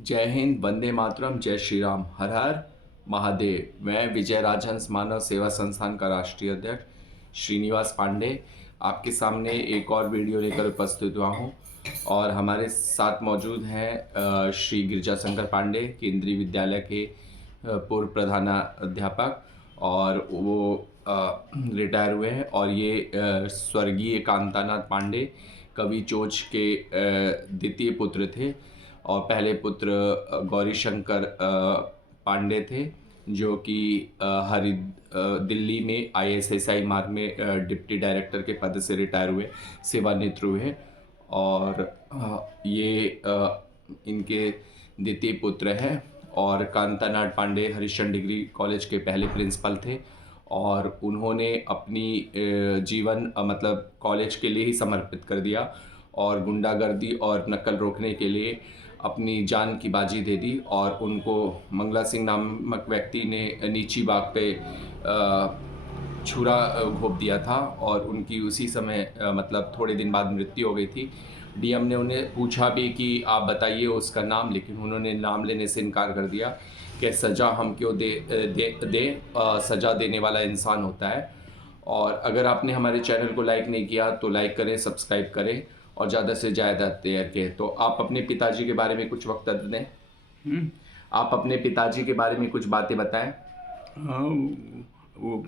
जय हिंद, वंदे मातरम, जय श्री राम, हर हर महादेव। मैं विजय राजहंस मानव सेवा संस्थान का राष्ट्रीय अध्यक्ष श्रीनिवास पांडे आपके सामने एक और वीडियो लेकर उपस्थित हुआ हूँ। और हमारे साथ मौजूद हैं श्री गिरजाशंकर पांडे, केंद्रीय विद्यालय के पूर्व प्रधानाध्यापक, और वो रिटायर हुए हैं। और ये स्वर्गीय कांतानाथ पांडे कवि चोच के द्वितीय पुत्र थे, और पहले पुत्र गौरीशंकर पांडे थे, जो कि दिल्ली में ISSI मार्ग में डिप्टी डायरेक्टर के पद से रिटायर हुए, सेवानिवृत्त हुए। और ये इनके द्वितीय पुत्र हैं। और कांतानाथ पांडे हरिश्चंद्र डिग्री कॉलेज के पहले प्रिंसिपल थे, और उन्होंने अपनी जीवन मतलब कॉलेज के लिए ही समर्पित कर दिया, और गुंडागर्दी और नकल रोकने के लिए अपनी जान की बाजी दे दी। और उनको मंगला सिंह नामक व्यक्ति ने नीची बाग पे छुरा घोंप दिया था, और उनकी उसी समय मतलब थोड़े दिन बाद मृत्यु हो गई थी। DM ने उन्हें पूछा भी कि आप बताइए उसका नाम, लेकिन उन्होंने नाम लेने से इनकार कर दिया कि सज़ा हम क्यों दे सज़ा देने वाला इंसान होता है। और अगर आपने हमारे चैनल को लाइक नहीं किया तो लाइक करें, सब्सक्राइब करें, और ज़्यादा से ज़्यादा शेयर करें। तो आप अपने पिताजी के बारे में कुछ वक्तव्य दें। आप अपने पिताजी के बारे में कुछ बातें बताएं। हाँ, वो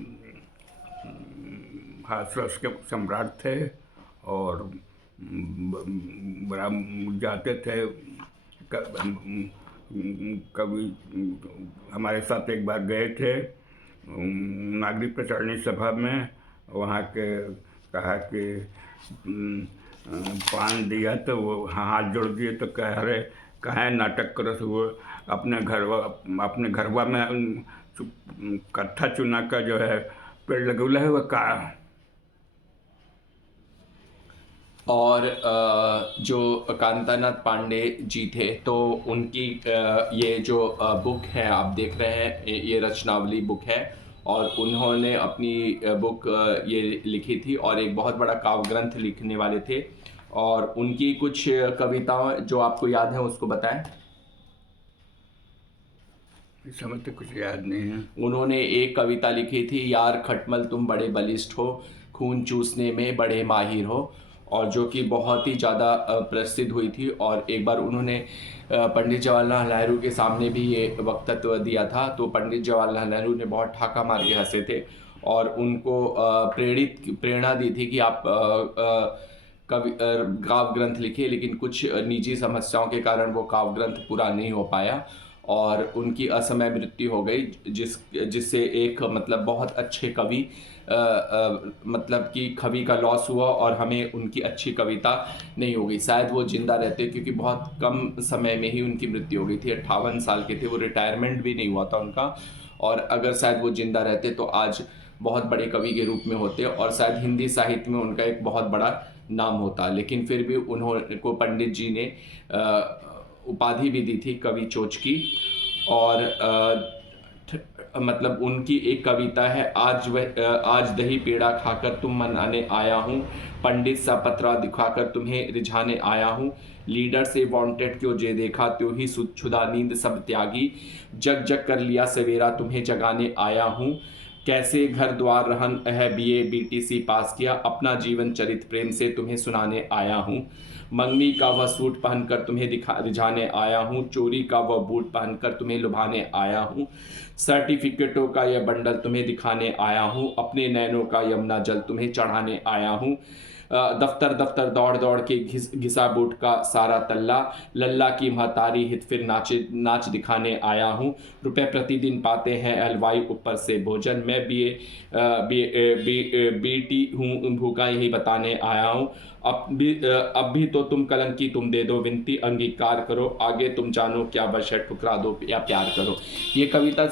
हाथरस के सम्राट थे और बड़ा जाते थे। कभी हमारे साथ एक बार गए थे नागरिक प्रचारणी सभा में। वहाँ के कहा कि पान दिया तो वो हाथ जोड़ दिए तो कह रहे कहाँ नाटक करो। तो वो अपने घरवा में कत्था चुना का जो है पेड़ लगौला है वह का। और जो कांतानाथ पांडे जी थे, तो उनकी ये जो बुक है आप देख रहे हैं, ये रचनावली बुक है। और उन्होंने अपनी बुक ये लिखी थी, और एक बहुत बड़ा काव्य ग्रंथ लिखने वाले थे। और उनकी कुछ कविताएं जो आपको याद हैं उसको बताएं। इस समय तो कुछ याद नहीं है। उन्होंने एक कविता लिखी थी, यार खटमल तुम बड़े बलिष्ठ हो, खून चूसने में बड़े माहिर हो, और जो कि बहुत ही ज़्यादा प्रसिद्ध हुई थी। और एक बार उन्होंने पंडित जवाहरलाल नेहरू के सामने भी ये वक्तव्य दिया था, तो पंडित जवाहरलाल नेहरू ने बहुत ठाका मार के हंसे थे, और उनको प्रेरणा दी थी कि आप काव्य ग्रंथ लिखे। लेकिन कुछ निजी समस्याओं के कारण वो काव्य ग्रंथ पूरा नहीं हो पाया, और उनकी असमय मृत्यु हो गई, जिससे एक मतलब बहुत अच्छे कवि मतलब कि कवि का लॉस हुआ, और हमें उनकी अच्छी कविता नहीं हो गई। शायद वो जिंदा रहते, क्योंकि बहुत कम समय में ही उनकी मृत्यु हो गई थी। 58 साल के थे वो, रिटायरमेंट भी नहीं हुआ था उनका। और अगर शायद वो जिंदा रहते तो आज बहुत बड़े कवि के रूप में होते, और शायद हिंदी साहित्य में उनका एक बहुत बड़ा नाम होता। लेकिन फिर भी उन्होंने को पंडित जी ने उपाधि भी दी थी कवि चोच की। और मतलब उनकी एक कविता है, आज दही पेड़ा खाकर तुम मनाने आया हूँ, पंडित सा पतरा दिखाकर तुम्हें रिझाने आया हूँ, लीडर से वांटेड क्यों जे देखा त्यों ही छुदा नींद सब त्यागी, जग जग कर लिया सवेरा तुम्हें जगाने आया हूँ, कैसे घर द्वार रहन है BA BTC पास किया, अपना जीवन चरित प्रेम से तुम्हें सुनाने आया हूँ, मंगनी का वह सूट पहनकर तुम्हें रिझाने आया हूँ, चोरी का वह बूट पहनकर तुम्हें लुभाने आया हूँ, सर्टिफिकेटों का यह बंडल तुम्हें दिखाने आया हूँ, अपने नैनों का यमुना जल तुम्हें चढ़ाने आया हूँ, दफ्तर दफ्तर दौड़ दौड़ के घिसा बूट का सारा तल्ला, लल्ला की महतारी हित फिर नाच दिखाने आया हूँ, रुपए प्रतिदिन पाते हैं हलवाई ऊपर से भोजन, मैं बेटी हूँ भूखा यही बताने आया हूँ, अब भी तो तुम कलंकी तुम दे दो विनती अंगीकार करो, आगे तुम जानो क्या बश है ठुकरा दो या प्यार करो। ये कविता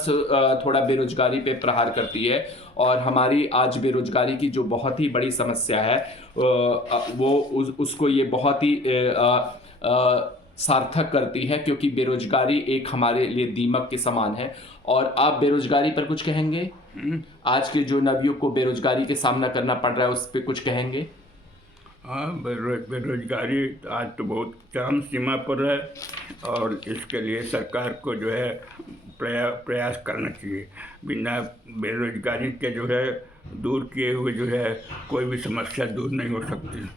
थोड़ा बेरोजगारी पे प्रहार करती है, और हमारी आज बेरोजगारी की जो बहुत ही बड़ी समस्या है वो उसको ये बहुत ही सार्थक करती है, क्योंकि बेरोजगारी एक हमारे लिए दीमक के समान है। और आप बेरोजगारी पर कुछ कहेंगे? आज के जो नवयुवक को बेरोजगारी के सामना करना पड़ रहा है उस पर कुछ कहेंगे? हाँ, बेरोजगारी आज तो बहुत चरम सीमा पर है, और इसके लिए सरकार को जो है प्रयास करना चाहिए। बिना बेरोजगारी के जो है दूर किए हुए जो है कोई भी समस्या दूर नहीं हो सकती।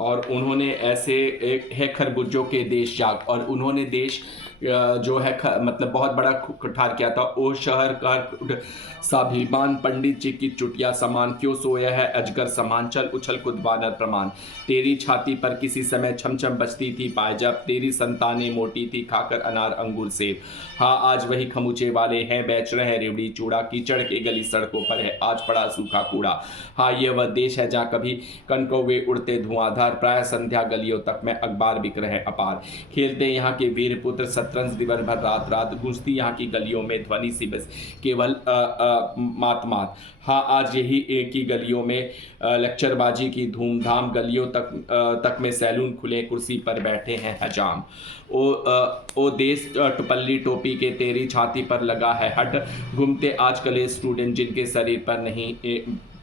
और उन्होंने ऐसे एक है खरबूजों के देश जाग, और उन्होंने देश जो है मतलब बहुत बड़ा कुठार किया था। ओ शहर का स्वाभिमान पंडित जी की चुटिया समान, क्यों सोया है अजगर समान, चल उछल कूद वानर प्रमाण। तेरी छाती पर किसी समय छमछम बजती थी पायजब, तेरी संतानें मोटी थी खाकर अनार अंगूर सेब। हाँ आज वही खमुचे वाले हैं बेच रहे हैं रेवड़ी चूड़ा, कीचड़ के गली सड़कों पर है आज पड़ा सूखा कूड़ा। हाँ ये वह देश है जहाँ कभी कनकौवे उड़ते धुआंधार, प्राय संध्या गलियों तक में अखबार बिक रहे अपार। खेलते यहाँ के वीर पुत्र शतरंज दिवस भर रात रात, गूंजती यहाँ की गलियों में ध्वनि सी बस केवल मात मात। हाँ आज यही एक ही गलियों में लेक्चरबाजी की धूमधाम, गलियों तक में सैलून खुले, कुर्सी पर बैठे हैं हजाम। ओ देश टुपल्ली टोपी के तेरी छाती पर लगा है हट, घूमते आजकल स्टूडेंट जिनके शरीर पर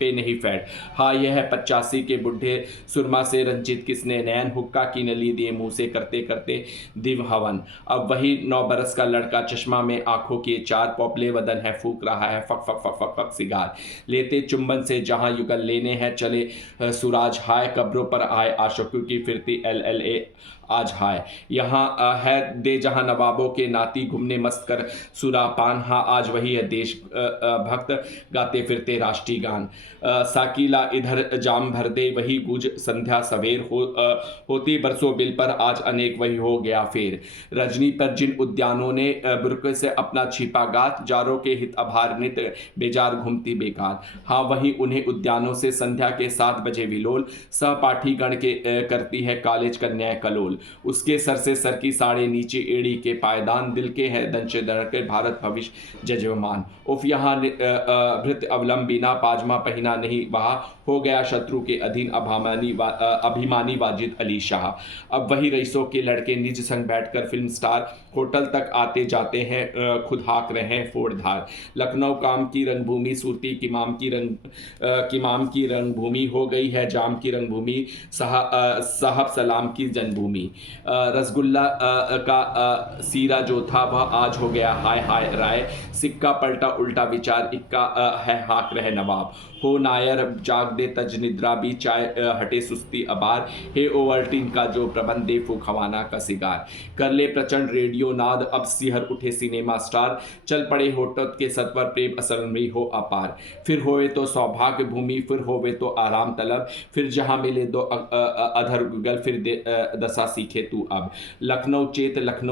नहीं फैट। हाँ यह है 85 के बुढ़े सुरमा से रंजित, किसने नैन हुक्का की नली दिए मुंह से करते करते दिव हवन। अब वही 9 बरस का लड़का चश्मा में आंखों के चार, पोपले वदन है फूक रहा है fuck fuck fuck fuck fuck cigar. लेते चुंबन से जहां युगल लेने हैं चले सुराज हाय, कब्रों पर आए आशोकों की फिरती LLA आज हाय। यहाँ है दे जहाँ नवाबों के नाती, घूमने मस्त कर सुरापान। हाँ आज वही है देश भक्त, गाते फिरते राष्ट्रीय गान। साकीला इधर जाम भर दे, वही गूंज संध्या सवेर होती बरसों बिल पर, आज अनेक वही हो गया फेर। रजनी पर जिन उद्यानों ने बुरके से अपना छिपा गात, जारों के हित आभार नित बेजार घूमती बेकार। हाँ वही उन्हें उद्यानों से संध्या के 7 बजे विलोल, सहपाठी गण के करती है कॉलेज कन्या कलोल। उसके सर से सर की साड़े नीचे एड़ी के पायदान, दिल के है दंशे धड़के भारत भविष्य जजमान। उफ यहाँ भृत अवलंबिना, पाजमा पहना नहीं वहा, हो गया शत्रु के अधीन अभिमानी वाजिद अली शाह। अब वही रईसों के लड़के निज संग बैठकर फिल्म स्टार, होटल तक आते जाते हैं खुद हाँक रहे हैं फोड़धार। लखनऊ काम की रंगभूमि, सूरती किमाम की रंगभूमि, हो गई है जाम की रंगभूमि, साहब सलाम की जन्मभूमि। रसगुल्ला का सीरा जो था वह आज हो गया हाय हाय राय, सिक्का पलटा उल्टा विचार, इक्का है हाक रहे नवाब। हो नायर जाग दे तज निद्रा भी, चाय हटे सुस्ती अबार, हे ओवल्टीन का जो प्रबंध दे फूक हवाना का सिगार। कर ले प्रचंड रेडियो नाद, अब सिहर उठे सिनेमा स्टार, चल पड़े होटल के सत्वर प्रेम असल में हो अपार। फिर होवे तो सौभाग्य भूमि, फिर होवे तो आराम तलब, फिर जहाँ मिले दो अधर गल, फिर दशा सीखे तू अब। लखनऊ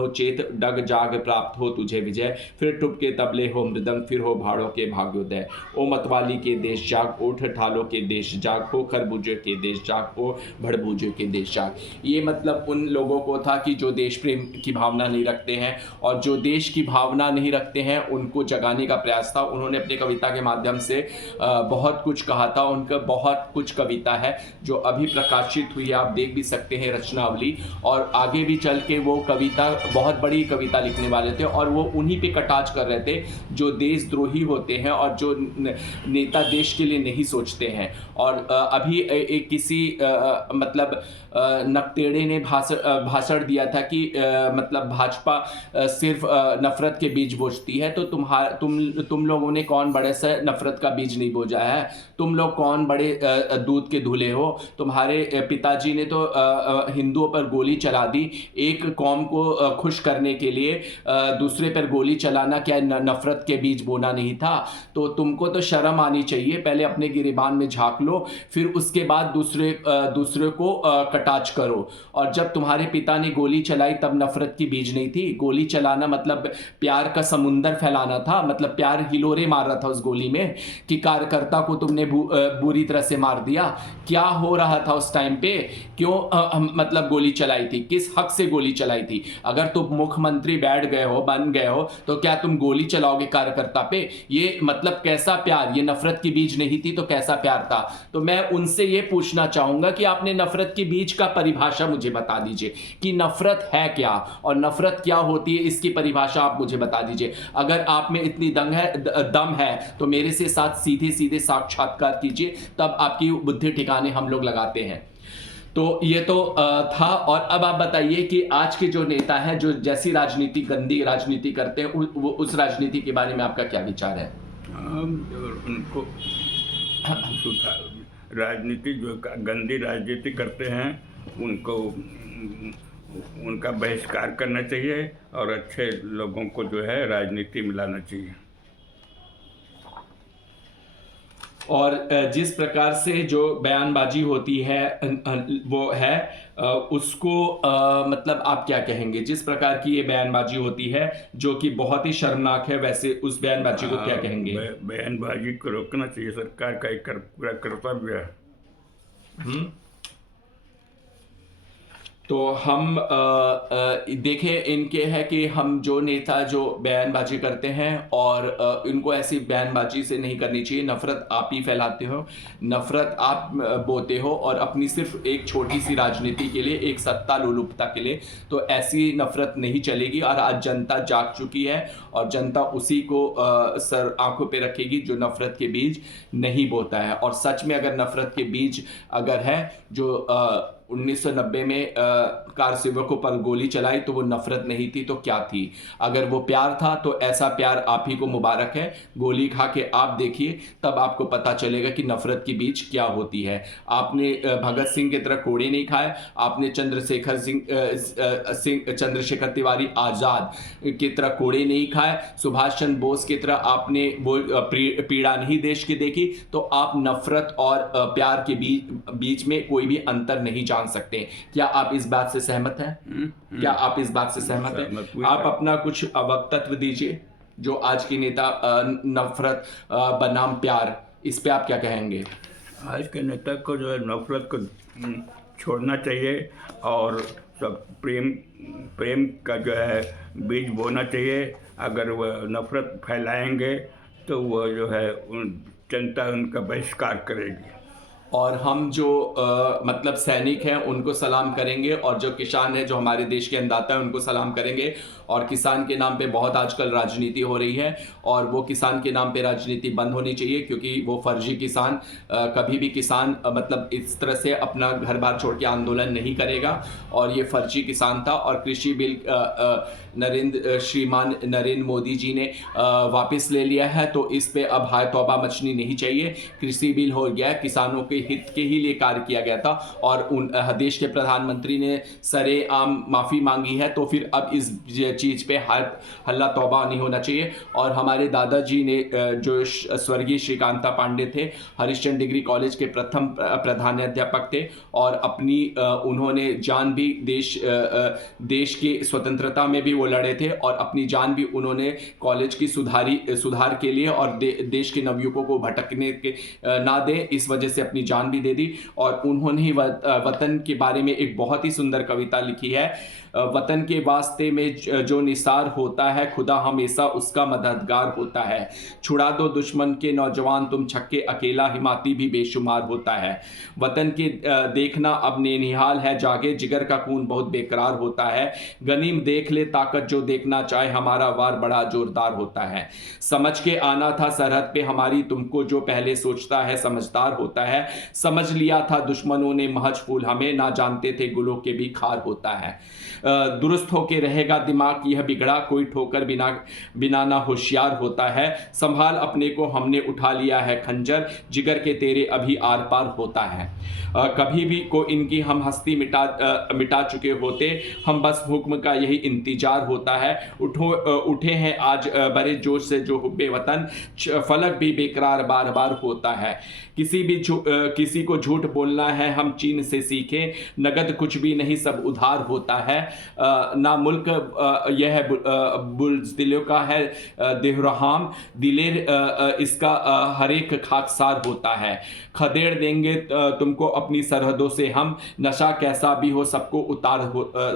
चेत डग जाग प्राप्त हो तुझे विजय, फिर टुपके तबले हो मृदंग, फिर हो भाड़ों के भाग्योदय। ओ मतवाली के देश जाग, ओठ ठालों के देश जाग, हो खरबूजे के देश जाग, हो भड़बूजे के देश जाग। ये मतलब उन लोगों को था कि जो देश प्रेम की भावना नहीं रखते हैं, और जो देश की भावना नहीं रखते हैं उनको जगाने का प्रयास था। उन्होंने अपनी कविता के माध्यम से बहुत कुछ कहा था। उनका बहुत कुछ कविता है जो अभी प्रकाशित हुई है, आप देख भी सकते हैं रचनावली, और आगे भी चल के वो कविता बहुत बड़ी कविता लिखने वाले थे, और वो उन्हीं पे कटाच कर रहे थे जो देशद्रोही होते हैं और जो नेता देश के लिए नहीं सोचते हैं। और अभी किसी मतलब नकतेड़े ने भाषण दिया था कि मतलब भाजपा सिर्फ नफरत के बीज बोझती है, तो तुम लोगों ने कौन बड़े से नफरत का बीज नहीं बोझा है? तुम लोग कौन बड़े दूध के धुले हो? तुम्हारे पिताजी ने तो हिंदुओं पर गोली चला दी। एक कौम को खुश करने के लिए दूसरे पर गोली चलाना क्या नफरत के बीज बोना नहीं था? तो तुमको तो शर्म आनी चाहिए। पहले अपने गिरेबान में झांक लो, फिर उसके बाद दूसरे को कटाच करो। और जब तुम्हारे पिता ने गोली चलाई तब नफरत की बीज नहीं थी। गोली चलाना मतलब प्यार का समुंदर फैलाना था, मतलब प्यार हिलोरे मार रहा था उस गोली में, कि कार्यकर्ता को तुमने बुरी तरह से मार दिया। क्या हो रहा था उस टाइम पे? क्यों मतलब गोली चला चलाई थी, किस हक से गोली चलाई थी? अगर तुम मुख्यमंत्री बैठ गए हो, बन गए हो, तो क्या तुम गोली चलाओगे कार्यकर्ता पे? ये मतलब कैसा प्यार? ये नफरत की बीज नहीं थी तो कैसा प्यार था? तो मैं उनसे ये पूछना चाहूंगा कि आपने नफरत के बीज का परिभाषा मुझे बता दीजिए कि नफरत है क्या और नफरत क्या होती है, इसकी परिभाषा आप मुझे बता दीजिए। अगर आप में इतनी दम है तो मेरे से साथ सीधे सीधे साक्षात्कार कीजिए, तब आपकी बुद्धि ठिकाने हम लोग लगाते हैं। तो ये तो था। और अब आप बताइए कि आज के जो नेता हैं, जो जैसी राजनीति, गंदी राजनीति करते हैं, उस राजनीति के बारे में आपका क्या विचार है? उनको राजनीति जो गंदी राजनीति करते हैं उनको उनका बहिष्कार करना चाहिए और अच्छे लोगों को जो है राजनीति में लाना चाहिए। और जिस प्रकार से जो बयानबाजी होती है वो है, उसको मतलब आप क्या कहेंगे? जिस प्रकार की ये बयानबाजी होती है जो कि बहुत ही शर्मनाक है, वैसे उस बयानबाजी को क्या कहेंगे? बयानबाजी को रोकना चाहिए, सरकार का एक पूरा कर्तव्य है। तो हम देखें, इनके है कि हम जो नेता जो बयानबाजी करते हैं और इनको ऐसी बयानबाजी से नहीं करनी चाहिए। नफरत आप ही फैलाते हो, नफरत आप बोते हो, और अपनी सिर्फ एक छोटी सी राजनीति के लिए, एक सत्ता लोलुपता के लिए। तो ऐसी नफरत नहीं चलेगी। और आज जनता जाग चुकी है और जनता उसी को सर आंखों पे रखेगी जो नफरत के बीज नहीं बोता है। और सच में अगर नफरत के बीज अगर है, जो 1990 में कार सेवकों पर गोली चलाई, तो वो नफरत नहीं थी तो क्या थी? अगर वो प्यार था तो ऐसा प्यार आप ही को मुबारक है। गोली खा के आप देखिए, तब आपको पता चलेगा कि नफरत की बीज क्या होती है। आपने भगत सिंह की तरह कोड़े नहीं खाए, आपने चंद्रशेखर तिवारी आज़ाद की तरह कोड़े नहीं खाए, सुभाष चंद्र बोस की तरह आपने वो पीड़ा नहीं देश की देखी, तो आप नफरत और प्यार के बीच में कोई भी अंतर नहीं जान सकते। क्या आप इस बात से सहमत हैं? क्या आप इस बात से सहमत हैं? आप अपना कुछ वक्तव्य दीजिए। जो आज की नेता नफरत बनाम प्यार, इस पे आप क्या कहेंगे? आज के नेता को जो है नफरत को छोड़ना चाहिए और सब प्रेम का जो है बीज बोना चाहिए। अगर वह नफरत फैलाएंगे तो वह जो है जनता उनका बहिष्कार करेगी। और हम जो मतलब सैनिक हैं उनको सलाम करेंगे, और जो किसान है, जो हमारे देश के अन्नदाता हैं, उनको सलाम करेंगे। और किसान के नाम पे बहुत आजकल राजनीति हो रही है, और वो किसान के नाम पे राजनीति बंद होनी चाहिए, क्योंकि वो फर्जी किसान कभी भी किसान मतलब इस तरह से अपना घर बार छोड़ के आंदोलन नहीं करेगा। और ये फर्जी किसान था। और कृषि बिल श्रीमान नरेंद्र मोदी जी ने वापस ले लिया है, तो इस पे अब हाय तौबा मचनी नहीं चाहिए। कृषि बिल हो गया, किसानों के हित के ही लिए कार्य किया गया था, और देश के प्रधानमंत्री ने सरेआम माफ़ी मांगी है, तो फिर अब इस चीज़ पे हल्ला तौबा नहीं होना चाहिए। और हमारे दादाजी ने जो स्वर्गीय श्रीकांता पांडे थे, हरिश्चंद्र डिग्री कॉलेज के प्रथम प्रधानाध्यापक थे, और अपनी उन्होंने जान भी देश की स्वतंत्रता में भी वो लड़े थे, और अपनी जान भी उन्होंने कॉलेज की सुधार के लिए और देश के नवयुवकों को भटकने के ना दे, इस वजह से अपनी जान भी दे दी। और उन्होंने ही वतन के बारे में एक बहुत ही सुंदर कविता लिखी है। वतन के वास्ते में जो निसार होता है, खुदा हमेशा उसका मददगार होता है। छुड़ा दो दुश्मन के नौजवान तुम छक्के, अकेला हिमाती भी बेशुमार होता है। वतन के देखना अब नेनिहाल है जागे, जिगर का खून बहुत बेकरार होता है। गनीम देख ले ताकत जो देखना चाहे, हमारा वार बड़ा जोरदार होता है। समझ के आना था सरहद पे हमारी, तुमको जो पहले सोचता है समझदार होता है। समझ लिया था दुश्मनों ने महज फूल हमें, ना जानते थे गुलों के भी खार होता है। दुरुस्त होके रहेगा दिमाग यह बिगड़ा, कोई ठोकर बिना ना होशियार होता है। संभाल अपने को हमने उठा लिया है खंजर, जिगर के तेरे अभी आर पार होता है। कभी भी को इनकी हम हस्ती मिटा चुके होते, हम बस हुक्म का यही इंतजार होता है। उठे हैं आज बड़े जोश से जो हुब्बे वतन, फलक भी बेकरार बार बार होता है। किसी को झूठ बोलना है हम चीन से सीखें, नगद कुछ भी नहीं सब उधार होता है। ना मुल्क यह बुज़दिलों का है देहराम, दिलेर इसका हर एक खाकसार होता है। खदेड़ देंगे तुमको अपनी सरहदों से हम, नशा कैसा भी हो सबको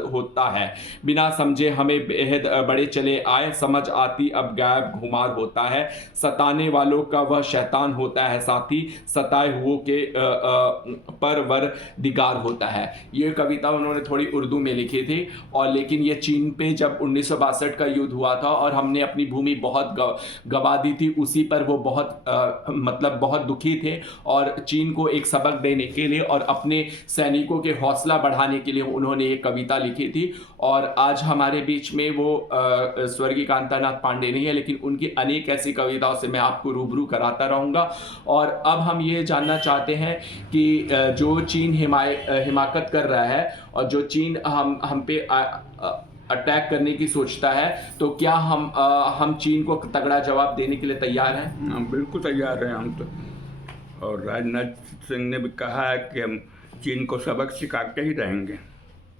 होता है, बिना समझे हमें बेहद बड़े चले आए, समझ आती अब गायब घुमार होता है, सताने वालों का वह शैतान होता है साथी, सताए हुओं के परवर दिगार होता है। ये कविता उन्होंने थोड़ी उर्दू में लिखी थी। और लेकिन ये चीन पे जब 1962 का युद्ध हुआ था और हमने अपनी भूमि बहुत गवा दी थी, उसी पर वो बहुत मतलब बहुत दुखी थे और चीन को एक सबक देने के लिए और अपने सैनिकों के हौसला बढ़ाने के लिए उन्होंने एक कविता लिखी थी। और आज हमारे बीच में वो स्वर्गीय कांतानाथ पांडे नहीं है, लेकिन उनकी अनेक ऐसी कविताओं से मैं आपको रूबरू कराता रहूँगा। और अब हम ये जानना चाहते हैं कि जो चीन हिमाकत कर रहा है और जो चीन हम पे अटैक करने की सोचता है, तो क्या हम चीन को तगड़ा जवाब देने के लिए तैयार हैं? हम बिल्कुल तैयार हैं हम तो। और राजनाथ सिंह ने भी कहा है कि हम चीन को सबक सिखा के ही रहेंगे।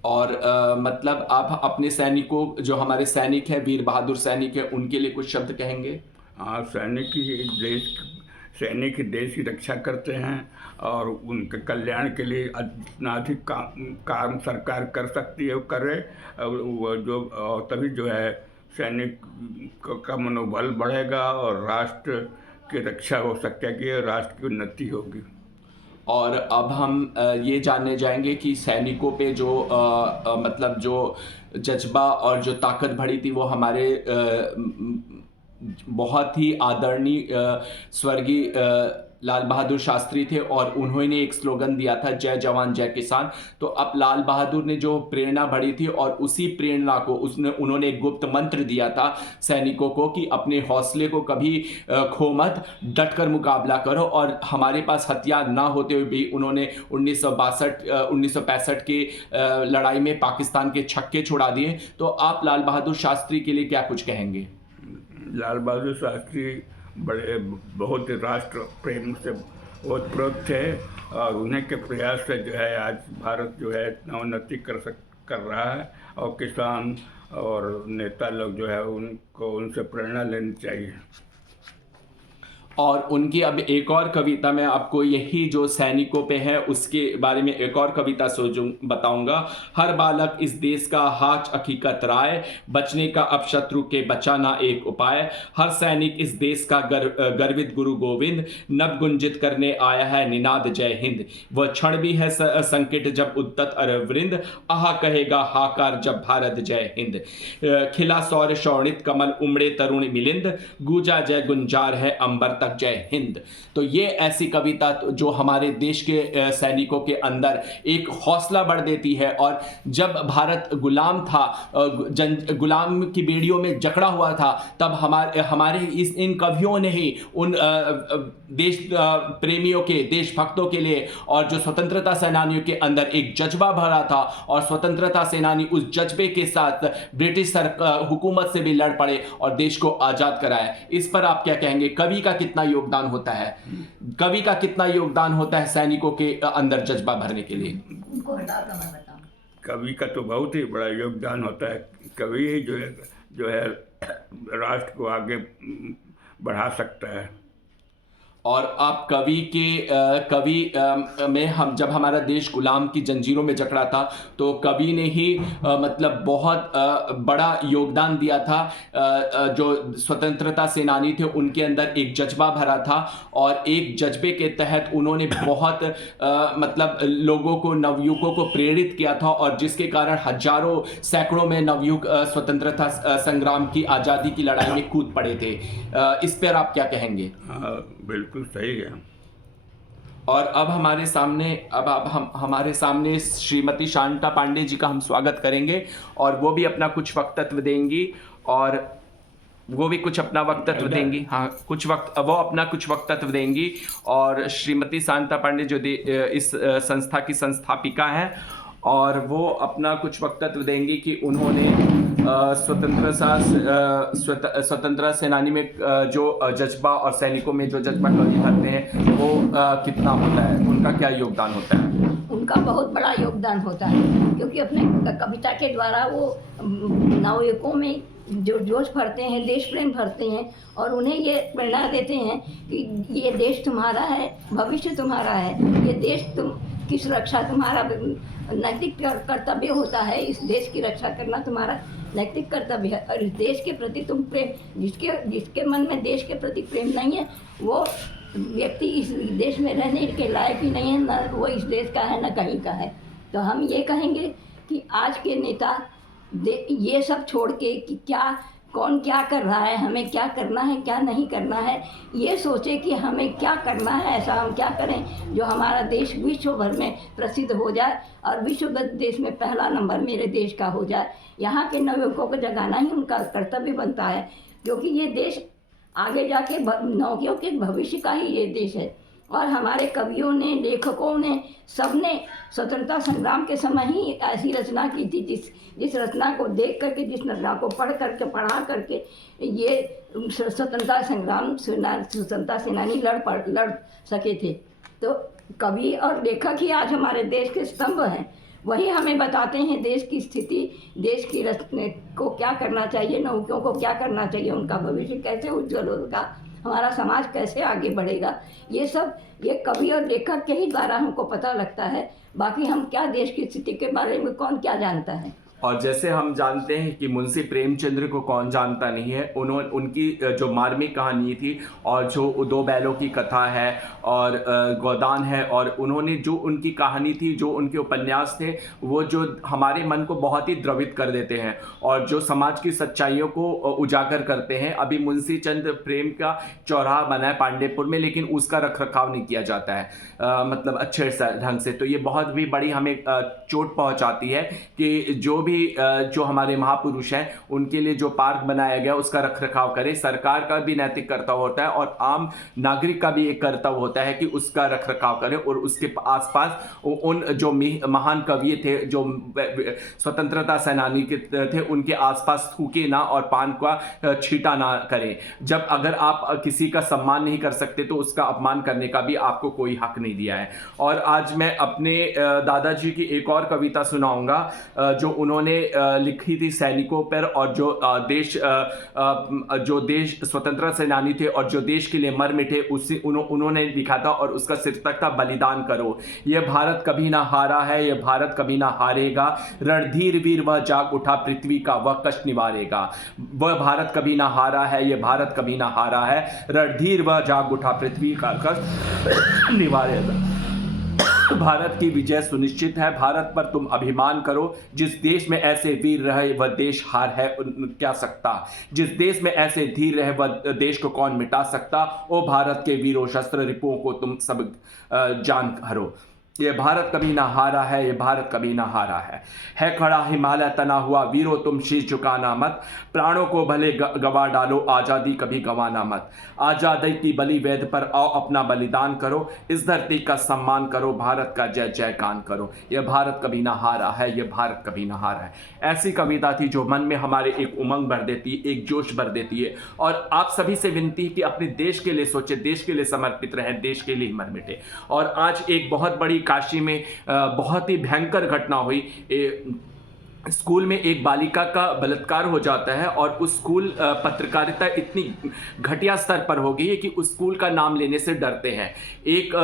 और मतलब आप अपने सैनिकों, जो हमारे सैनिक हैं, वीर बहादुर सैनिक हैं, उनके लिए कुछ शब्द कहेंगे? हाँ, सैनिक ही देश की रक्षा करते हैं और उनके कल्याण के लिए जितना अधिक काम सरकार कर सकती है वो करे। और तभी जो है सैनिक का मनोबल बढ़ेगा और राष्ट्र की रक्षा हो सकेगी और राष्ट्र की उन्नति होगी। और अब हम ये जानने जाएंगे कि सैनिकों पे जो मतलब जो जज्बा और जो ताकत भरी थी वो हमारे बहुत ही आदरणीय स्वर्गीय लाल बहादुर शास्त्री थे और उन्होंने एक स्लोगन दिया था, जय जवान जय किसान। तो अब लाल बहादुर ने जो प्रेरणा बढ़ी थी और उसी प्रेरणा को उन्होंने एक गुप्त मंत्र दिया था सैनिकों को कि अपने हौसले को कभी खो मत, डट कर मुकाबला करो। और हमारे पास हथियार ना होते हुए भी उन्होंने 1965 की लड़ाई में पाकिस्तान के छक्के छुड़ा दिए। तो आप लाल बहादुर शास्त्री के लिए क्या कुछ कहेंगे? लाल बहादुर शास्त्री बहुत राष्ट्र प्रेम से ओतप्रोत थे और उन्हीं के प्रयास से जो है आज भारत जो है इतना उन्नति कर रहा है। और किसान और नेता लोग जो है उनसे प्रेरणा लेनी चाहिए। और उनकी अब एक और कविता मैं आपको यही जो सैनिकों पे है उसके बारे में एक और कविता बताऊंगा। हर बालक इस देश का हाच हकीकत राय, बचने का अब शत्रु के बचाना एक उपाय। हर सैनिक इस देश का गर्वित गुरु गोविंद, नव गुंजित करने आया है निनाद जय हिंद। वह क्षण भी है संकट जब उद्दत अरवृंद, आह कहेगा हाकार जब भारत जय हिंद। खिला सौर्य शोणित कमल उमड़े तरुण मिलिंद, गूंजा जय गुंजार है अंबर तक जय हिंद। तो ये ऐसी कविता जो हमारे देश के सैनिकों के अंदर एक हौसला बढ़ देती है। और जब भारत गुलाम था, गुलाम की बेड़ियों में जकड़ा हुआ था, तब हमारे इन कवियों ने ही उन देश प्रेमियों के, देशभक्तों के लिए और जो स्वतंत्रता सेनानियों के अंदर एक जज्बा भरा था और स्वतंत्रता सेनानी उस जज्बे के साथ ब्रिटिश हुकूमत से भी लड़ पड़े और देश को आज़ाद कराया। इस पर आप क्या कहेंगे? कवि का कितना योगदान होता है? कवि का कितना योगदान होता है सैनिकों के अंदर जज्बा भरने के लिए? कवि का तो बहुत ही बड़ा योगदान होता है। कवि ही जो है राष्ट्र को आगे बढ़ा सकता है। और आप कवि में हम जब हमारा देश गुलाम की जंजीरों में जकड़ा था तो कवि ने ही मतलब बहुत बड़ा योगदान दिया था। जो स्वतंत्रता सेनानी थे उनके अंदर एक जज्बा भरा था और एक जज्बे के तहत उन्होंने बहुत मतलब लोगों को, नवयुवकों को प्रेरित किया था और जिसके कारण हजारों सैकड़ों में नवयुवक स्वतंत्रता संग्राम की, आज़ादी की लड़ाई में कूद पड़े थे। इस पर आप क्या कहेंगे? बिल्कुल सही है। और अब हमारे सामने श्रीमती शांता पांडे जी का हम स्वागत करेंगे और वो भी अपना कुछ वक्तव्य देंगी और वो भी कुछ अपना वक्तव्य देंगी। हाँ, वो अपना कुछ वक्तव्य देंगी। और श्रीमती शांता पांडे जो इस संस्था की संस्थापिका हैं और वो अपना कुछ वक्तव्य देंगी कि उन्होंने स्वतंत्रता सेनानी में जो जज्बा और सैनिकों में जो जज्बा कवि भरते हैं वो कितना होता है, उनका क्या योगदान होता है? उनका बहुत बड़ा योगदान होता है क्योंकि अपने कविता के द्वारा वो नवयुवकों में जो जोश भरते हैं, देश प्रेम भरते हैं और उन्हें ये प्रेरणा देते हैं कि ये देश तुम्हारा है, भविष्य तुम्हारा है, ये देश की सुरक्षा तुम्हारा नैतिक कर्तव्य होता है। इस देश की रक्षा करना तुम्हारा नैतिक कर्तव्य है। और इस देश के प्रति तुम प्रेम, जिसके मन में देश के प्रति प्रेम नहीं है, वो व्यक्ति इस देश में रहने के लायक ही नहीं है, न वो इस देश का है न कहीं का है। तो हम ये कहेंगे कि आज के नेता ये सब छोड़ के कि कौन क्या कर रहा है, हमें क्या करना है क्या नहीं करना है, ये सोचे कि हमें क्या करना है, ऐसा हम क्या करें जो हमारा देश विश्व भर में प्रसिद्ध हो जाए और विश्व देश में पहला नंबर मेरे देश का हो जाए। यहाँ के नवयुवकों को जगाना ही उनका कर्तव्य बनता है, क्योंकि ये देश आगे जाके नौकरियों के भविष्य का ही ये देश है। और हमारे कवियों ने, लेखकों ने, सबने स्वतंत्रता संग्राम के समय ही ऐसी रचना की थी जिस रचना को देख करके, जिस रचना को पढ़ा करके ये स्वतंत्रता सेनानी लड़ सके थे। तो कवि और लेखक ही आज हमारे देश के स्तंभ हैं। वही हमें बताते हैं देश की स्थिति, देश की रचना को क्या करना चाहिए, नौकरियों को क्या करना चाहिए, उनका भविष्य कैसे उज्जवल होगा, हमारा समाज कैसे आगे बढ़ेगा। ये सब ये कवि और लेखक के ही द्वारा हमको पता लगता है। बाकी हम क्या, देश की स्थिति के बारे में कौन क्या जानता है। और जैसे हम जानते हैं कि मुंशी प्रेमचंद्र को कौन जानता नहीं है, उनकी जो मार्मिक कहानी थी और जो दो बैलों की कथा है और गोदान है, और उन्होंने जो उनकी कहानी थी, जो उनके उपन्यास थे, वो जो हमारे मन को बहुत ही द्रवित कर देते हैं और जो समाज की सच्चाइयों को उजागर करते हैं। अभी मुंशी चंद्र प्रेम का चौराहा बना है पांडेपुर में, लेकिन उसका रखरखाव नहीं किया जाता है मतलब अच्छे ढंग से। तो ये बहुत भी बड़ी हमें चोट पहुंचाती है कि जो हमारे महापुरुष हैं उनके लिए जो पार्क बनाया गया उसका रखरखाव करें। सरकार का भी नैतिक कर्तव्य होता है और आम नागरिक का भी एक कर्तव्य होता है कि उसका रखरखाव करें और उसके आसपास उन जो महान कवि थे, जो स्वतंत्रता सेनानी थे, उनके आसपास थूके ना और पान का छींटा ना करें। जब अगर आप किसी का सम्मान नहीं कर सकते तो उसका अपमान करने का भी आपको कोई हक नहीं दिया है। और आज मैं अपने दादाजी की एक और कविता सुनाऊंगा जो उन्होंने लिखी थी सैनिकों पर, और जो देश स्वतंत्रता सेनानी थे और जो देश के लिए मर मिटे उन्होंने लिखा था, और उसका शीर्षक था बलिदान करो। यह भारत कभी ना हारा है, यह भारत कभी ना हारेगा, रणधीर वीर वह जाग उठा पृथ्वी का वह कष्ट निवारेगा। वह भारत कभी ना हारा है, यह भारत कभी ना हारा है, रणधीर वह जाग उठा पृथ्वी का कष्ट निवारेगा। भारत की विजय सुनिश्चित है, भारत पर तुम अभिमान करो। जिस देश में ऐसे वीर रहे वह देश हार है क्या सकता, जिस देश में ऐसे धीर रहे वह देश को कौन मिटा सकता। ओ भारत के वीरों शस्त्र रिपुओं को तुम सब जान हरो। ये भारत कभी ना हारा है, ये भारत कभी ना हारा है खड़ा हिमालय तना हुआ, वीरों तुम शीश झुकाना मत, प्राणों को भले गवा डालो, आज़ादी कभी गंवाना मत। आज़ादी की बलि वेद पर आओ अपना बलिदान करो, इस धरती का सम्मान करो, भारत का जय जयगान करो। यह भारत कभी ना हारा है, यह भारत कभी ना हारा है। ऐसी कविता थी जो मन में हमारे एक उमंग भर देती है, एक जोश भर देती है। और आप सभी से विनती है कि अपने देश के लिए सोचे, देश के लिए समर्पित रहें, देश के लिए मर मिटे। और आज एक बहुत बड़ी काशी में बहुत ही भयंकर घटना हुई। स्कूल में एक बालिका का बलात्कार हो जाता है और उस स्कूल पत्रकारिता इतनी घटिया स्तर पर हो गई है कि उस स्कूल का नाम लेने से डरते हैं। एक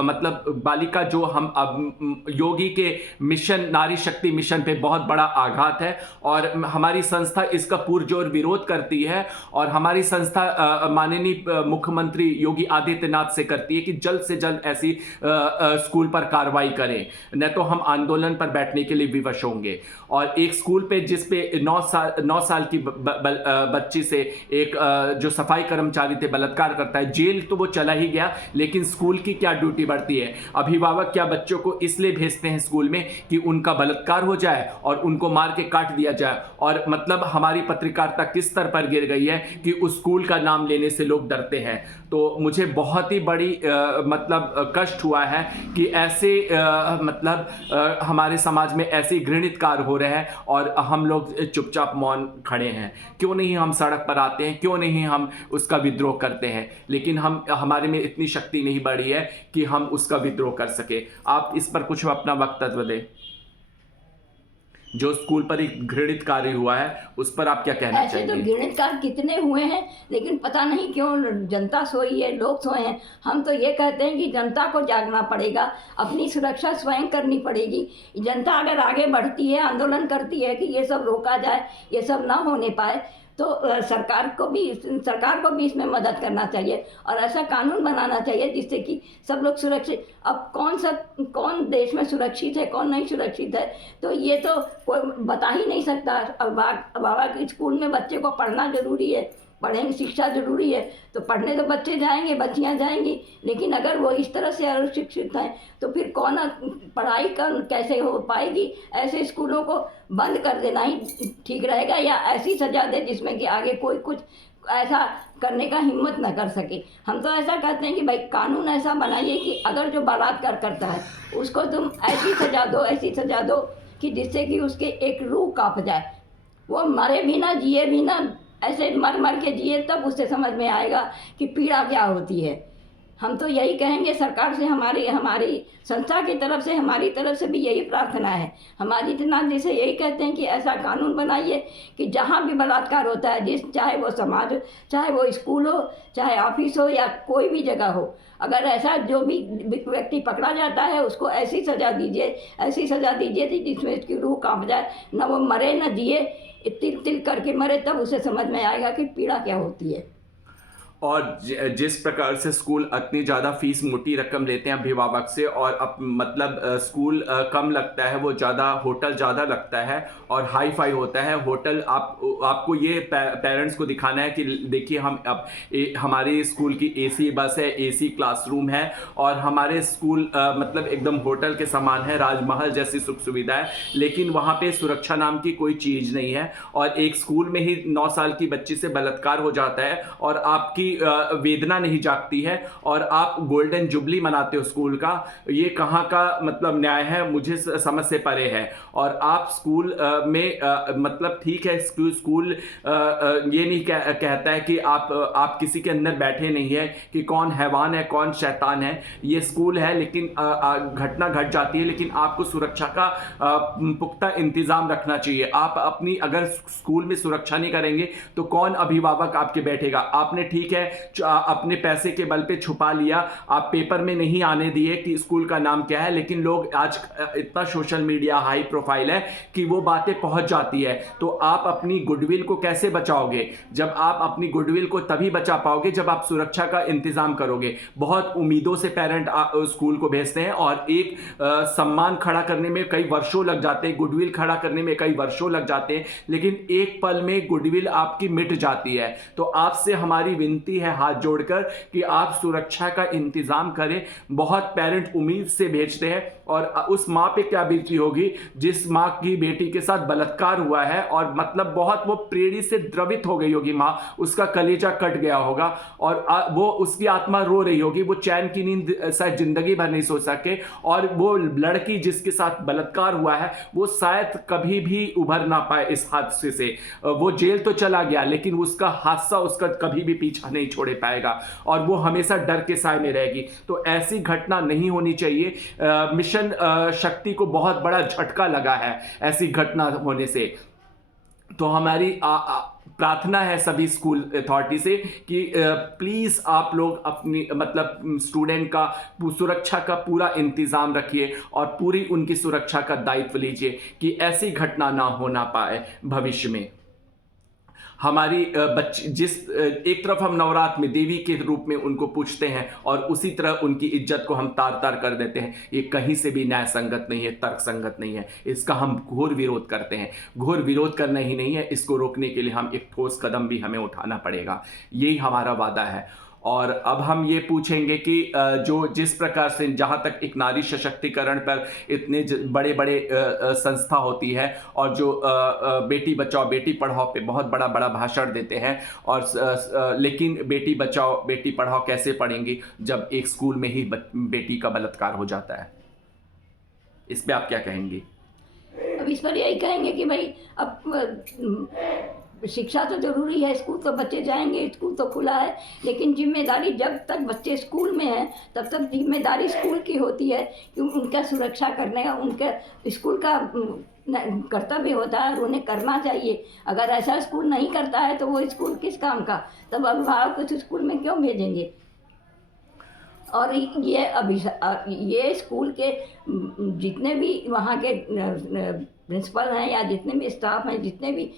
मतलब बालिका जो हम अब योगी के मिशन, नारी शक्ति मिशन पे बहुत बड़ा आघात है और हमारी संस्था इसका पुरजोर विरोध करती है। और हमारी संस्था माननीय मुख्यमंत्री योगी आदित्यनाथ से करती है कि जल्द से जल्द ऐसी स्कूल पर कार्रवाई करें, नहीं तो हम आंदोलन पर बैठने के लिए विवश होंगे। और एक स्कूल पे जिस पे 9 साल की बच्ची से एक जो सफाई कर्मचारी थे बलात्कार करता है, जेल तो वो चला ही गया, लेकिन स्कूल की क्या ड्यूटी बढ़ती है। अभिभावक क्या बच्चों को इसलिए भेजते हैं स्कूल में कि उनका बलात्कार हो जाए और उनको मार के काट दिया जाए। और मतलब हमारी पत्रकारिता किस स्तर पर गिर गई है कि उस स्कूल का नाम लेने से लोग डरते हैं। तो मुझे बहुत ही बड़ी मतलब कष्ट हुआ है कि ऐसे मतलब हमारे समाज में ऐसे घृणित कार्य हो रहे हैं और हम लोग चुपचाप मौन खड़े हैं। क्यों नहीं हम सड़क पर आते हैं, क्यों नहीं हम उसका विद्रोह करते हैं। लेकिन हमारे में इतनी शक्ति नहीं बढ़ी है कि हम उसका विद्रोह कर सके। आप इस पर कुछ अपना वक्तव्य दें। जो स्कूल पर एक घृणित कार्य हुआ है उस पर आप क्या कहना ऐसे तो चाहेंगे? घृणित कार्य कितने हुए हैं, लेकिन पता नहीं क्यों जनता सोई है, लोग सोए हैं। हम तो ये कहते हैं कि जनता को जागना पड़ेगा, अपनी सुरक्षा स्वयं करनी पड़ेगी। जनता अगर आगे बढ़ती है, आंदोलन करती है कि ये सब रोका जाए, ये सब ना होने पाए, तो सरकार को भी इसमें मदद करना चाहिए और ऐसा कानून बनाना चाहिए जिससे कि सब लोग सुरक्षित। अब कौन देश में सुरक्षित है, कौन नहीं सुरक्षित है, तो ये तो कोई बता ही नहीं सकता। अब स्कूल में बच्चे को पढ़ना ज़रूरी है, पढ़ेंगे, शिक्षा ज़रूरी है, तो पढ़ने तो बच्चे जाएंगे, बच्चियां जाएंगी, लेकिन अगर वो इस तरह से अशिक्षित हैं तो फिर पढ़ाई कैसे हो पाएगी। ऐसे स्कूलों को बंद कर देना ही ठीक रहेगा, या ऐसी सज़ा दे जिसमें कि आगे कोई कुछ ऐसा करने का हिम्मत न कर सके। हम तो ऐसा कहते हैं कि भाई कानून ऐसा बनाइए कि अगर जो बलात्कार करता है उसको तुम ऐसी सज़ा दो कि जिससे कि उसके एक रूह काँप जाए, वो मरे भी ना, जिए भी ना, ऐसे मर के जिए, तब उससे समझ में आएगा कि पीड़ा क्या होती है। हम तो यही कहेंगे सरकार से, हमारी संस्था की तरफ से, हमारी तरफ से भी यही प्रार्थना है। हम आदित्यनाथ जी से यही कहते हैं कि ऐसा कानून बनाइए कि जहाँ भी बलात्कार होता है, चाहे वो समाज हो, चाहे वो स्कूल हो, चाहे ऑफिस हो, या कोई भी जगह हो, अगर ऐसा जो भी व्यक्ति पकड़ा जाता है उसको ऐसी सज़ा दीजिए कि जिसमें उसकी रूह काँप जाए, न वो मरे न जिए, तिल तिल करके मरे, तब उसे समझ में आएगा कि पीड़ा क्या होती है। और जिस प्रकार से स्कूल इतनी ज़्यादा फीस, मोटी रकम लेते हैं अभिभावक से, और मतलब स्कूल कम लगता है, वो ज़्यादा, होटल ज़्यादा लगता है और हाई फाई होता है होटल। आपको ये पेरेंट्स को दिखाना है कि देखिए हमारे स्कूल की एसी बस है, एसी क्लासरूम है, और हमारे स्कूल मतलब एकदम होटल के समान है, राजमहल जैसी सुख सुविधा है, लेकिन वहाँ पे सुरक्षा नाम की कोई चीज़ नहीं है। और एक स्कूल में ही 9 साल की बच्ची से बलात्कार हो जाता है और आपकी वेदना नहीं जागती है, और आप गोल्डन जुबली मनाते हो स्कूल का। ये कहाँ का मतलब न्याय है, मुझे समझ से परे है। और आप स्कूल में मतलब ठीक है, स्कूल ये नहीं कहता है कि आप किसी के अंदर बैठे नहीं है कि कौन हैवान है कौन शैतान है। ये स्कूल है, लेकिन घटना घट जाती है, लेकिन आपको सुरक्षा का पुख्ता इंतजाम रखना चाहिए। आप अपनी अगर स्कूल में सुरक्षा नहीं करेंगे तो कौन अभिभावक आपके बैठेगा। आपने ठीक है अपने पैसे के बल पे छुपा लिया, आप पेपर में नहीं आने दिए कि स्कूल का नाम क्या है, लेकिन लोग आज इतना सोशल मीडिया हाई प्रोफाइल है कि वो बातें पहुंच जाती है। तो आप अपनी गुडविल को कैसे बचाओगे? जब आप अपनी गुडविल को तभी बचा पाओगे जब आप सुरक्षा का इंतजाम करोगे। बहुत उम्मीदों से पेरेंट स्कूल को भेजते हैं और एक सम्मान खड़ा करने में कई वर्षों लग जाते हैं, गुडविल खड़ा करने में कई वर्षों लग जाते हैं, लेकिन एक पल में गुडविल आपकी मिट जाती है। तो आपसे हमारी विनती है हाथ जोड़कर कि आप सुरक्षा का इंतजाम करें। बहुत पेरेंट उम्मीद से भेजते हैं, और उस माँ पे क्या बीती होगी जिस माँ की बेटी के साथ बलात्कार हुआ है, और मतलब बहुत वो प्रेड़ी से द्रवित हो गई होगी माँ, उसका कलेजा कट गया होगा, और वो उसकी आत्मा रो रही होगी, वो चैन की नींद शायद जिंदगी भर नहीं सो सके। और वो लड़की जिसके साथ बलात्कार हुआ है वो शायद कभी भी उभर ना पाए इस हादसे से। वो जेल तो चला गया, लेकिन उसका हादसा उसका कभी भी पीछा नहीं छोड़े पाएगा, और वो हमेशा डर के साए में रहेगी। तो ऐसी घटना नहीं होनी चाहिए। मिशन शक्ति को बहुत बड़ा झटका लगा है ऐसी घटना होने से। तो हमारी प्रार्थना है सभी स्कूल अथॉरिटी से कि प्लीज़ आप लोग अपनी मतलब स्टूडेंट का सुरक्षा का पूरा इंतज़ाम रखिए और पूरी उनकी सुरक्षा का दायित्व लीजिए कि ऐसी घटना ना होना पाए भविष्य में। हमारी बच्ची एक तरफ हम नवरात्र में देवी के रूप में उनको पूछते हैं और उसी तरह उनकी इज्जत को हम तार तार कर देते हैं। ये कहीं से भी न्याय संगत नहीं है, तर्क संगत नहीं है। इसका हम घोर विरोध करते हैं। घोर विरोध करना ही नहीं है, इसको रोकने के लिए हम एक ठोस कदम भी हमें उठाना पड़ेगा। यही हमारा वादा है। और अब हम ये पूछेंगे कि जिस प्रकार से जहाँ तक एक नारी सशक्तिकरण पर इतने बड़े बड़े संस्था होती है, और जो बेटी बचाओ बेटी पढ़ाओ पे बहुत बड़ा भाषण देते हैं, और लेकिन बेटी बचाओ बेटी पढ़ाओ कैसे पढ़ेंगी जब एक स्कूल में ही बेटी का बलात्कार हो जाता है। इस पे आप क्या कहेंगी? अब इस पर यही कहेंगे कि भाई अब शिक्षा तो ज़रूरी है, स्कूल तो बच्चे जाएंगे, स्कूल तो खुला है, लेकिन जिम्मेदारी जब तक बच्चे स्कूल में हैं तब तक जिम्मेदारी स्कूल की होती है कि उनका सुरक्षा करने का, उनके स्कूल का कर्तव्य होता है और उन्हें करना चाहिए। अगर ऐसा स्कूल नहीं करता है तो वो स्कूल किस काम का, तब अभिभावक उस स्कूल में क्यों भेजेंगे। और ये स्कूल के जितने भी वहाँ के प्रिंसिपल हैं या जितने भी स्टाफ हैं, जितने भी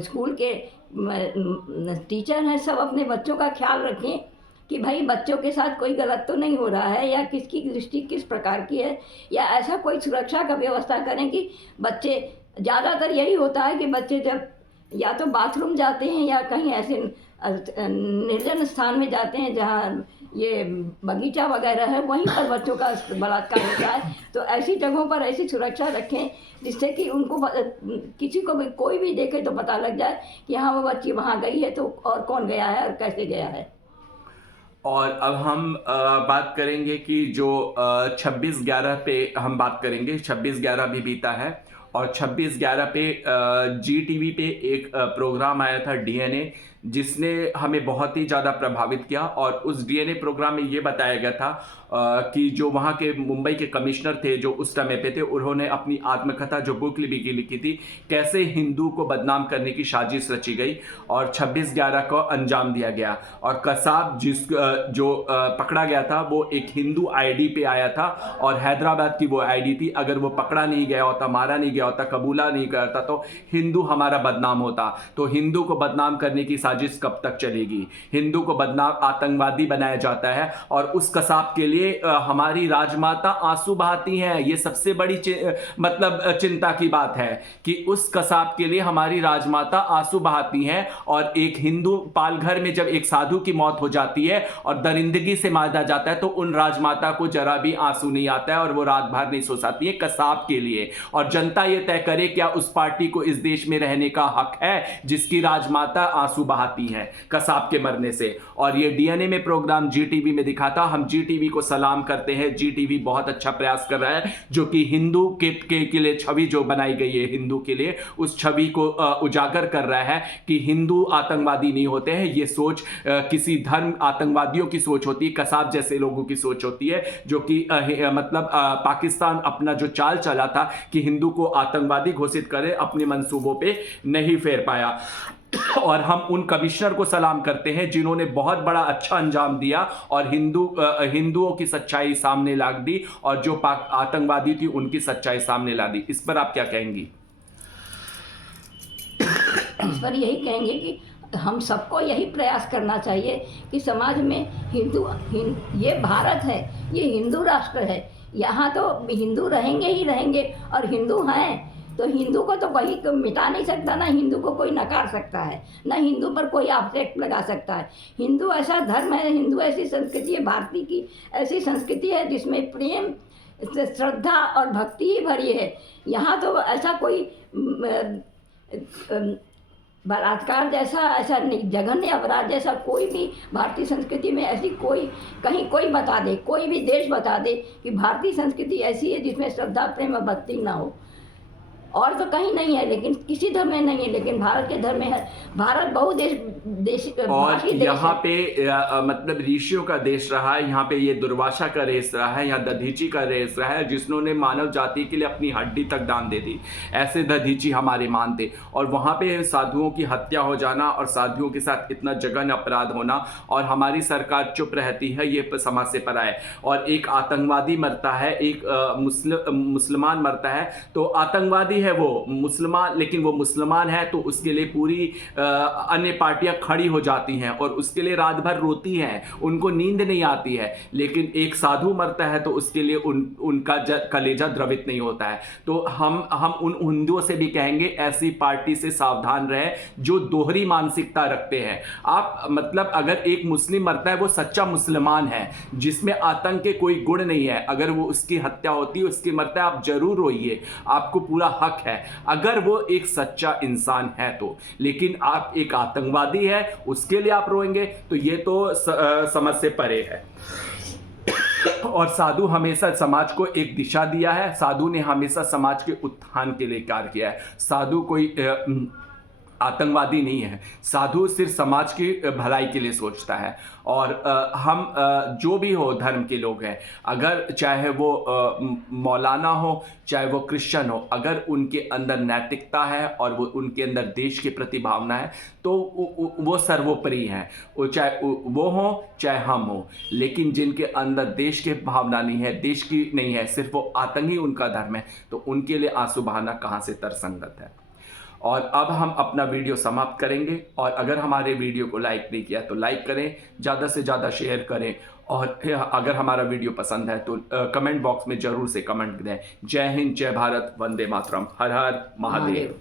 स्कूल के टीचर हैं, सब अपने बच्चों का ख्याल रखें कि भाई बच्चों के साथ कोई गलत तो नहीं हो रहा है, या किसकी दृष्टि किस प्रकार की है, या ऐसा कोई सुरक्षा का व्यवस्था करें कि बच्चे, ज़्यादातर यही होता है कि बच्चे जब या तो बाथरूम जाते हैं या कहीं ऐसे निर्जन स्थान में जाते हैं जहाँ ये बगीचा वगैरह है, वहीं पर बच्चों का बलात्कार होता है। तो ऐसी जगहों पर ऐसी सुरक्षा रखें जिससे कि उनको किसी को भी, कोई भी देखे तो पता लग जाए कि हाँ वो बच्ची वहाँ गई है, तो और कौन गया है और कैसे गया है। और अब हम बात करेंगे कि जो 26/11 पे हम बात करेंगे। 26/11 भी बीता है और 26/11 पे GTV पे एक प्रोग्राम आया था DNA, जिसने हमें बहुत ही ज़्यादा प्रभावित किया। और उस DNA प्रोग्राम में ये बताया गया था कि जो वहाँ के मुंबई के कमिश्नर थे जो उस समय पे थे, उन्होंने अपनी आत्मकथा जो बुक लिखी थी, कैसे हिंदू को बदनाम करने की साजिश रची गई और 26/11 को अंजाम दिया गया। और कसाब जो पकड़ा गया था वो एक हिंदू ID पे आया था और हैदराबाद की वो ID थी। अगर वो पकड़ा नहीं गया होता, मारा नहीं गया होता, कबूला नहीं करता तो हिंदू हमारा बदनाम होता। तो हिंदू को बदनाम करने की साजिश कब तक चलेगी। हिंदू को बदनाम, आतंकवादी बनाया जाता है और उस कसाब के लिए हमारी राजमाता आंसू बहाती हैं। ये सबसे बड़ी मतलब चिंता की बात है कि उस कसाब के लिए हमारी राजमाता आंसू बहाती हैं। और एक हिंदू पालघर में जब एक साधु की मौत हो जाती है और दरिंदगी से मारा जाता है तो उन राजमाता को जरा भी आंसू नहीं आता है और वो रात भर नहीं सो सकती है कसाब के लिए। और जनता ये तय करे क्या उस पार्टी को इस देश में रहने का हक है जिसकी राजमाता आंसू बहाती हैं कसाब के मरने से। और ये DNA में प्रोग्राम GTV में दिखा था। हम GTV को सलाम करते हैं। GTV बहुत अच्छा प्रयास कर रहा है, जो कि हिंदू के लिए छवि जो बनाई गई है हिंदू के लिए, उस छवि को उजागर कर रहा है कि हिंदू आतंकवादी नहीं होते हैं। ये सोच किसी धर्म आतंकवादियों की सोच होती है, कसाब जैसे लोगों की सोच होती है, जो कि मतलब पाकिस्तान अपना जो चाल चला था कि हिंदू को आतंकवादी घोषित करे, अपने मंसूबों पे नहीं फेर पाया। और हम उन कमिश्नर को सलाम करते हैं जिन्होंने बहुत बड़ा अच्छा अंजाम दिया और हिंदुओं की सच्चाई सामने ला दी और जो आतंकवादी थी उनकी सच्चाई सामने ला दी। इस पर आप क्या कहेंगी? इस पर यही कहेंगे कि हम सबको यही प्रयास करना चाहिए कि समाज में ये भारत है, ये हिंदू राष्ट्र है, यहाँ तो हिंदू रहेंगे ही रहेंगे। और हिंदू हैं तो हिंदू को तो कोई मिटा नहीं सकता, ना हिंदू को कोई नकार सकता है, ना हिंदू पर कोई आक्षेप लगा सकता है। हिंदू ऐसा धर्म है, हिंदू ऐसी संस्कृति है, भारतीय की ऐसी संस्कृति है जिसमें प्रेम, श्रद्धा और भक्ति ही भरी है। यहाँ तो ऐसा कोई बलात्कार जैसा, ऐसा जघन्य अपराध जैसा कोई भी भारतीय संस्कृति में ऐसी कहीं कोई बता दे, कोई भी देश बता दे कि भारतीय संस्कृति ऐसी है जिसमें श्रद्धा, प्रेम और भक्ति ना हो। और तो कहीं नहीं है, लेकिन किसी धर्म में नहीं है, लेकिन भारत के धर्म में है। भारत बहुदेश और यहाँ पे मतलब ऋषियों का देश रहा है। यहाँ पे ये दुर्वासा का रेस रहा है, यहाँ दधीची का रेस रहा है, जिन्होंने मानव जाति के लिए अपनी हड्डी तक दान दे दी। ऐसे दधीची हमारे मान थे। और वहाँ पे साधुओं की हत्या हो जाना और साधुओं के साथ इतना जघन्य अपराध होना और हमारी सरकार चुप रहती है, ये समाज से परा है। और एक आतंकवादी मरता है, एक मुसलमान मरता है, तो आतंकवादी है वो मुसलमान, लेकिन वो मुसलमान है तो उसके लिए पूरी अन्य पार्टियां खड़ी हो जाती हैं और उसके लिए रात भर रोती हैं, उनको नींद नहीं आती है। लेकिन एक साधु मरता है तो उसके लिए उनका कलेजा द्रवित नहीं होता है। तो हम उन हिंदुओं से भी कहेंगे ऐसी पार्टी से सावधान रहे जो दोहरी मानसिकता रखते हैं। आप मतलब अगर एक मुस्लिम मरता है वो सच्चा मुसलमान है जिसमें आतंक के कोई गुण नहीं है, अगर वो उसकी हत्या होती है, उसकी मरता है, आप जरूर रोइए, आपको पूरा हक है अगर वो एक सच्चा इंसान है तो। लेकिन आप एक आतंकवादी है उसके लिए आप रोएंगे तो ये तो समझ से परे है। और साधु हमेशा समाज को एक दिशा दिया है, साधु ने हमेशा समाज के उत्थान के लिए कार्य किया है। साधु कोई आतंकवादी नहीं है। साधु सिर्फ समाज की भलाई के लिए सोचता है। और हम जो भी हो धर्म के लोग हैं, अगर चाहे वो मौलाना हो चाहे वो क्रिश्चियन हो, अगर उनके अंदर नैतिकता है और वो उनके अंदर देश के प्रति भावना है तो वो सर्वोपरि हैं। वो चाहे वो हो चाहे हम हो। लेकिन जिनके अंदर देश के भावना नहीं है, देश की नहीं है, सिर्फ वो आतंकी उनका धर्म है, तो उनके लिए आंसू बहाना कहाँ से तर्कसंगत है। और अब हम अपना वीडियो समाप्त करेंगे। और अगर हमारे वीडियो को लाइक नहीं किया तो लाइक करें, ज़्यादा से ज़्यादा शेयर करें। और अगर हमारा वीडियो पसंद है तो कमेंट बॉक्स में ज़रूर से कमेंट दें। जय हिंद, जय भारत, वंदे मातरम, हर हर महादेव।